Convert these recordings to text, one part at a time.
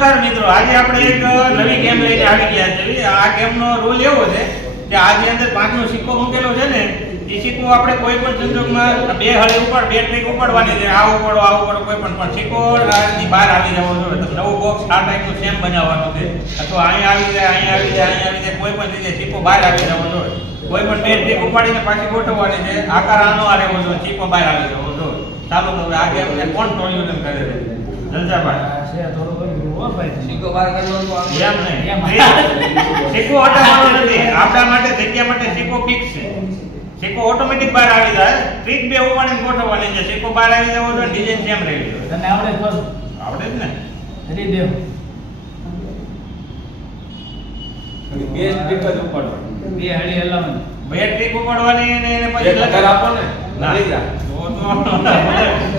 નમસ્કાર મિત્રો, આજે આપણે એક નવી ગેમ લઈને આવી ગયા છે. આ ગેમનો રૂલ એવો છે કે આની અંદર 5નો સિક્કો મૂકેલો છે ને, એ સિક્કો આપણે કોઈ પણ સંજોગમાં બે હળે ઉપર બે ટ્રીક ઉપાડવાની છે. આ ઉપાડો કોઈ પણ સિક્કો ની બહાર આવી જવો જોઈએ. તો નવું બોક્સ આ ટાઈપનું સેમ બનાવવાનું છે, અથવા અહીંયા આવી જાય, અહીંયા આવી જાય, અહીંયા આવી જાય, કોઈ પણ રીતે સિક્કો બહાર આવી જવો જોઈએ. કોઈ પણ બે ટ્રીક ઉપાડીને પાછી ગોઠવવાની છે. આકાર આનો આ રહેવો જોઈએ, સિક્કો બહાર આવી જવો જોઈએ. ચાલો તો આ ગેમને કોણ સોલ્યુશન કરે છે? જલસાભાઈ છે થોડો સિક્કો બહાર કાઢવાનો એમ નહીં, સિક્કો હટાવવાનો નથી. આપણા માટે જગ્યા માટે સિક્કો ફિક્સ છે. સિક્કો ઓટોમેટિક બહાર આવી જાય. ટ્રીક બે ઉપાડીને ગોઠવવાની છે. સિક્કો બહાર આવી જવો જોઈએ, ડિઝાઇન સેમ રહેવી જોઈએ. તને આવડે તો આવડે જ ને. હરી દેવ બે સ્ટ્રીક જ ઉપાડવાની. બે હળી હલાવવાની. બે ટ્રીક ઉપાડવાની અને એને પછી લગાર આપો ને ના. લઈ જા.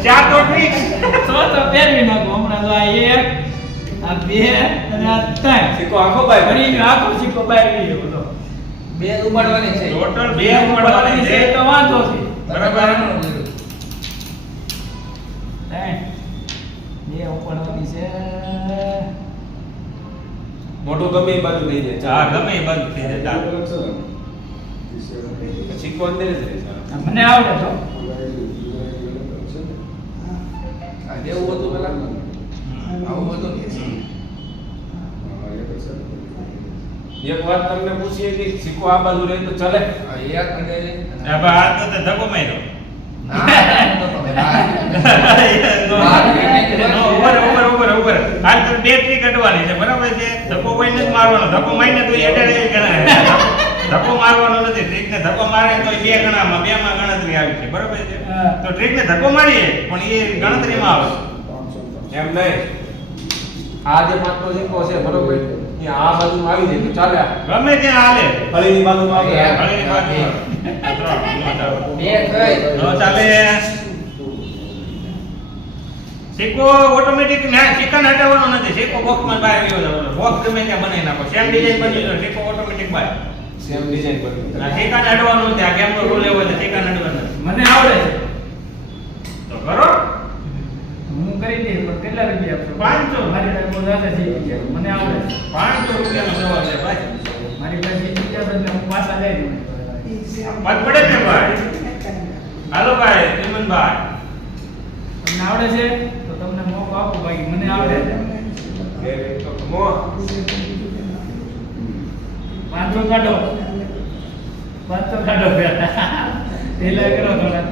ચાર તો ટ્રીક તો પહેરવી નાખો હમણાં. તો આ એક, આ બે અને આ ત્રણ. સિક્કો આખો બાય હરી આખો સિક્કો બહાર ગયો બોલો. બે ઉપાડવાની છે. ટોટલ બે ઉપાડવાની છે. તો વાંધો છે. બરાબર. ત્રણ. બે ઉપાડવાની છે. મોટું ગમે એ બાજુ લઈ જાય. હા, ગમે એ બાજુ થઈ જાય. ચાલો. સિક્કો અંદર જ રહે. મને આવડે તો આ દેવું હતું પેલા આવું હતું એક વાત તમને પૂછીએ કે સિક્કો આ બાજુ રહે તો ચાલે? એક અંદર હવે આ તો ધક્કો માર્યો. ઉપર. આ તો બે ટ્રીક અડવાની છે, બરાબર છે. ધક્કો કોઈને જ મારવાનો. ધક્કો મારીને તો એટેરે ગણાય. ધક્કો મારવાનો નથી. ટ્રીકને ધક્કો મારે તો બે ગણામાં બેમાં ગણતરી આવી છે, બરાબર છે. તો ટ્રીકને ધક્કો મારીએ પણ એ ગણતરીમાં આવે. એમ નહીં. આ જે પાંચનો સિક્કો છે બરોબર, એ આ બાજુ આવી જાય તો ચાલે. ગમે ત્યાં હાલે. હળીની બાજુમાં આવે. હળીની બાજુ. બે થઈ. નો ચાલે. સિક્કો ઓટોમેટિક સિક્કાને હટાવવાનો નથી. સિક્કો બોક્સમાં બહાર આવ્યો છે. બોક્સ ગમે ત્યાં બનાવી નાખો. સેમ ડિઝાઇન બની જાય, સિક્કો ઓટોમેટિક બહાર. સેમ ડિઝાઇન બની. આ સિક્કાને હટાવવાનું નથી. આ ગેમનો રૂલ એવો છે, સિક્કાને હટાવવાનો નથી. મને આવડે છે. તો કરો. હું કરી દઈશ પણ કેટલા રૂપિયા આપશો? 500. મારી પાસે બહુ જ્યાદા શીખી ગયા. મને આવડે છે. 500 રૂપિયાનો સવાલ છે ભાઈ. મારી પાસે શીખી ગયા તો એટલે હું પાછા લઈ દઉં. પદ પડે ને ભાઈ. હાલો ભાઈ હેમંતભાઈ. તમને આવડે છે તો તમને મોકો આપો ભાઈ. મને આવડે છે. બે તો મો 500 કાઢો. 500 કાઢો પેલા. પેલા કરો થોડા.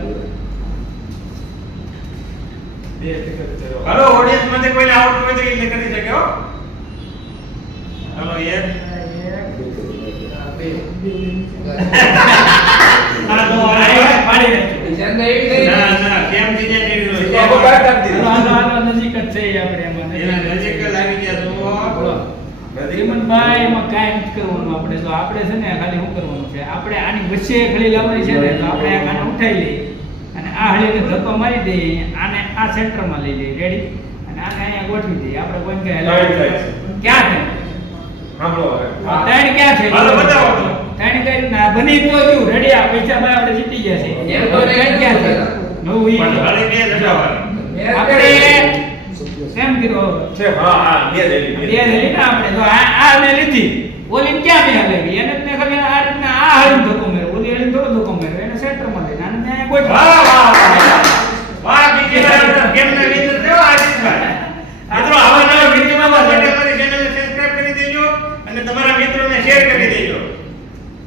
બે ટિકિટ ચલો. હાલો ઓડિયન્સ માંથી કોઈને આવડતું હોય તો એ કરી શકે હો. હાલો એક. આ તો પાડી નાખ્યો. ના કેમ ડિઝાઇન એવી હોય. સિક્કો બહાર કાઢી દીધો. હાલો નજીક જ છે આપણે એમાં. એના નજીક જ આવી ગયા તો શ્રીમંતભાઈ એમાં કાંઈ નથી કરવાનું. આપણે તો આપણે છે ને ખાલી શું કરવાનું છે, આપણે આની વચ્ચે ખડી લાવવાની છે ને, તો આપણે આ કાને ઉઠાઈ લઈએ અને આ હળીને ધક્કો મારી દઈએ. આને આ સેન્ટરમાં લઈ લઈએ. રેડી? અને આને અહીંયા ગોઠવી દઈએ. આપણે કોઈ કે ક્યાં છે? સાંભળો હવે. ત્રણ ક્યાં છે? હાલો બતાવો તો. ત્રણ કઈ ના બની તો ગયું. રેડી? આ પૈસા ભાઈ આપણે જીતી ગયા છે. એમ તો ત્રણ ક્યાં છે? નવું ઈ. પણ હળી બે રજાવાની. આપણે એમ કીધું છે. હા હા બે લેલી. બે લીધી ને આપણે તો આ ને લીધી. ઓલી ક્યાં બે લેવી? એને જ ને ખાલી આ રીતના આ હળી ધક્કો મેળવ્યો. ઓલી હળી થોડો ધક્કો મેળવ્યો. એને સેન્ટરમાં લઈને આને ત્યાં કોઈ વાહ વાહ બીજી વાર ગેમના વિનર થયો આશીષભાઈ. મિત્રો આવા નવા વિડીયોમાં માટે અમારી ચેનલને સબસ્ક્રાઇબ કરી દેજો અને તમારા મિત્રોને શેર કરી દેજો.